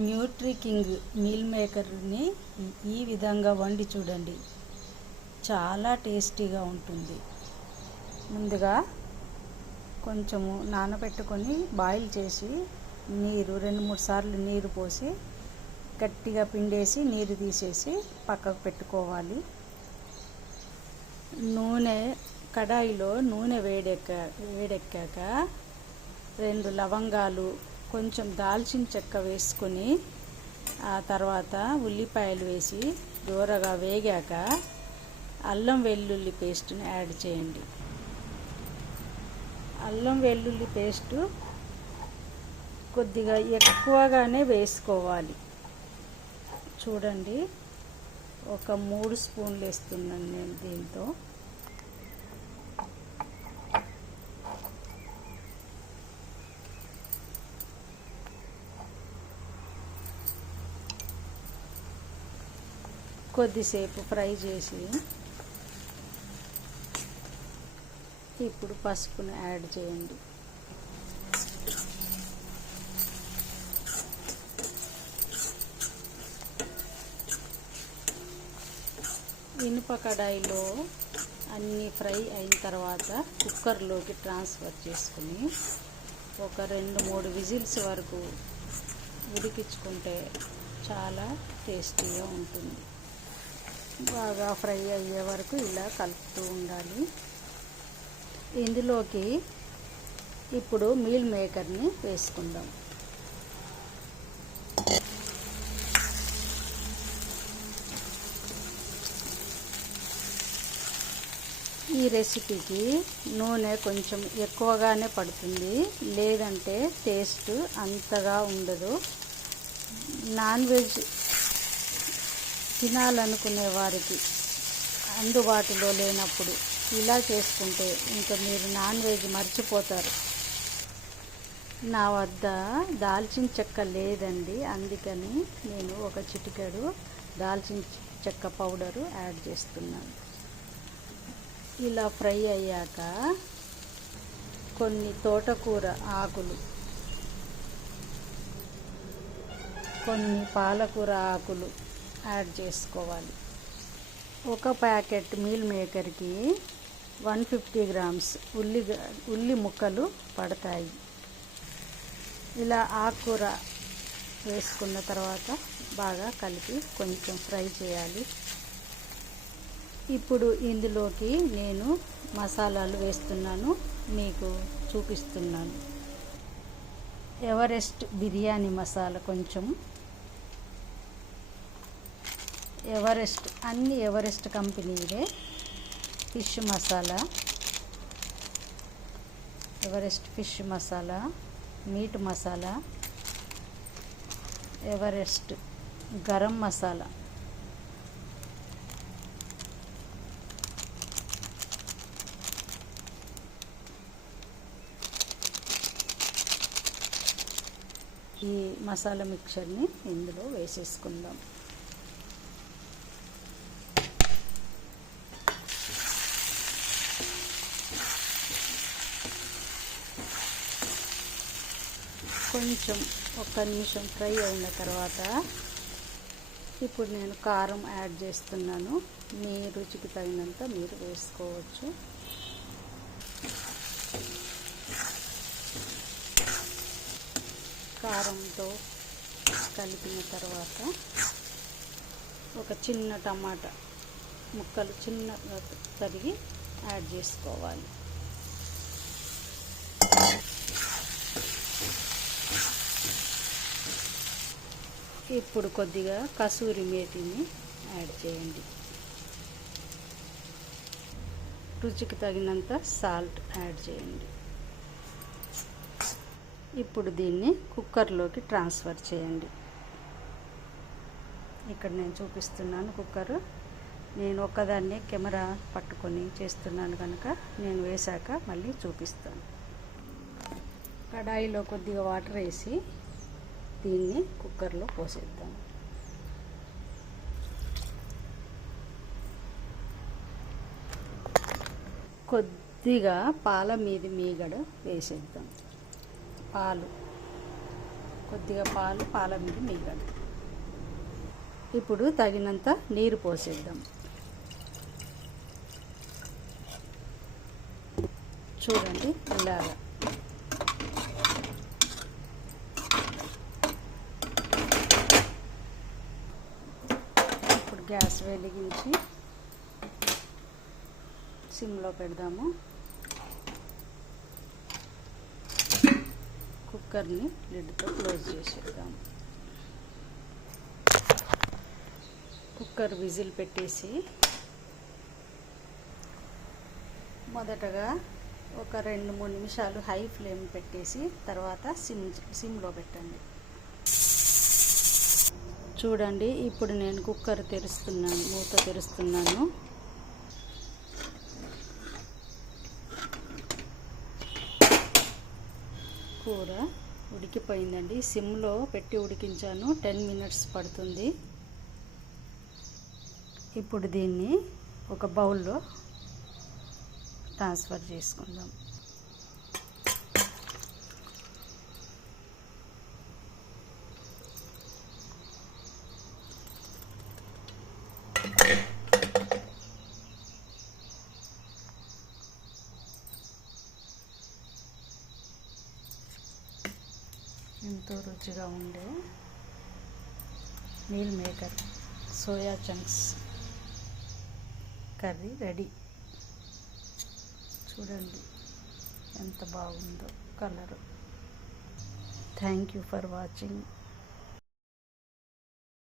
న్యూట్రికింగ్ meal మేకర్ని ఈ విధంగా వండి చూడండి, చాలా టేస్టీగా ఉంటుంది. ముందుగా కొంచెము నానబెట్టుకొని బాయిల్ చేసి నీరు 2-3 సార్లు నీరు పోసి గట్టిగా పిండేసి నీరు తీసేసి పక్కకు పెట్టుకోవాలి. కడాయిలో నూనె వేడెక్కాక 2 లవంగాలు, కొంచెం దాల్చిన చెక్క వేసుకొని ఆ తర్వాత ఉల్లిపాయలు వేసి దూరగా వేగాక అల్లం వెల్లుల్లి పేస్ట్ని యాడ్ చేయండి. అల్లం వెల్లుల్లి పేస్టు కొద్దిగా ఎక్కువగానే వేసుకోవాలి. చూడండి, ఒక 3 స్పూన్లు వేస్తున్నాను నేను దీంతో. కొద్దిసేపు ఫ్రై చేసి ఇప్పుడు పసుపును యాడ్ చేయండి. ఇనుప కడాయిలో అన్నీ ఫ్రై అయిన తర్వాత కుక్కర్లోకి ట్రాన్స్ఫర్ చేసుకుని ఒక 2-3 విజిల్స్ వరకు ఉడికించుకుంటే చాలా టేస్టీగా ఉంటుంది. బాగా ఫ్రై అయ్యే వరకు ఇలా కలుపుతూ ఉండాలి. ఇందులోకి ఇప్పుడు మీల్ మేకర్ని వేసుకుందాం. ఈ రెసిపీకి నూనె కొంచెం ఎక్కువగానే పడుతుంది, లేదంటే టేస్ట్ అంతగా ఉండదు. నాన్ వెజ్ తినాలనుకునే వారికి అందుబాటులో లేనప్పుడు ఇలా చేసుకుంటే ఇంకా మీరు నాన్ వెజ్ మర్చిపోతారు. నా వద్ద దాల్చిన చెక్క లేదండి, అందుకని నేను ఒక చిటికెడు దాల్చిన చెక్క పౌడరు యాడ్ చేస్తున్నాను. ఇలా ఫ్రై అయ్యాక కొన్ని తోటకూర ఆకులు, కొన్ని పాలకూర ఆకులు యాడ్ చేసుకోవాలి. ఒక ప్యాకెట్ మీల్ మేకర్కి 150 గ్రామ్స్ ఉల్లి ముక్కలు పడతాయి. ఇలా ఆకుకూర వేసుకున్న తర్వాత బాగా కలిపి కొంచెం ఫ్రై చేయాలి. ఇప్పుడు ఇందులోకి నేను మసాలాలు వేస్తున్నాను, మీకు చూపిస్తున్నాను. ఎవరెస్ట్ బిర్యానీ మసాలా కొంచెం, అన్ని ఎవరెస్ట్ కంపెనీదే. Fish masala, Everest fish masala, meat masala, Everest garam masala, ఈ మసాలా మిక్చర్ని ఇందులో వేసేసుకుందాం. కొంచెం 1 నిమిషం ఫ్రై అయిన తర్వాత ఇప్పుడు నేను కారం యాడ్ చేస్తున్నాను. మీ రుచికి తగినంత మీరు వేసుకోవచ్చు. కారంతో కలిపిన తర్వాత ఒక చిన్న టమాటా ముక్కలు చిన్నగా తరిగి యాడ్ చేసుకోవాలి. ఇప్పుడు కొద్దిగా కసూరి మేతిని యాడ్ చేయండి. రుచికి తగినంత సాల్ట్ యాడ్ చేయండి. ఇప్పుడు దీన్ని కుక్కర్లోకి ట్రాన్స్ఫర్ చేయండి. ఇక్కడ నేను చూపిస్తున్నాను కుక్కర్. నేను ఒక్కదాన్నే కెమెరా పట్టుకొని చేస్తున్నాను కనుక నేను వేశాక మళ్ళీ చూపిస్తాను. కడాయిలో కొద్దిగా వాటర్ వేసి దీన్ని కుక్కర్లో పోసేద్దాం. కొద్దిగా పాల మీగడ వేసేద్దాం. పాలు కొద్దిగా పాల మీద మీగడ. ఇప్పుడు తగినంత నీరు పోసేద్దాం. చూడండి ఇలాగా. ఇప్పుడు గ్యాస్ వెలిగించి సిమ్లో పెడదాము. కుక్కర్ని లిడ్తో క్లోజ్ చేసేద్దాము. కుక్కర్ విజిల్ పెట్టేసి మొదటగా ఒక 2-3 నిమిషాలు హై ఫ్లేమ్ పెట్టేసి తర్వాత సిమ్లో పెట్టండి. చూడండి ఇప్పుడు నేను కుక్కర్ తెరుస్తున్నాను, మూత తెరుస్తున్నాను. కూర ఉడికిపోయిందండి. సిమ్లో పెట్టి ఉడికించాను. 10 మినిట్స్ పడుతుంది. ఇప్పుడు దీన్ని ఒక బౌల్లో ట్రాన్స్ఫర్ చేసుకుందాం. ఎంతో రుచిగా ఉండే meal maker soya chunks curry ready. చూడండి ఎంత బాగుందో colour. Thank you for watching.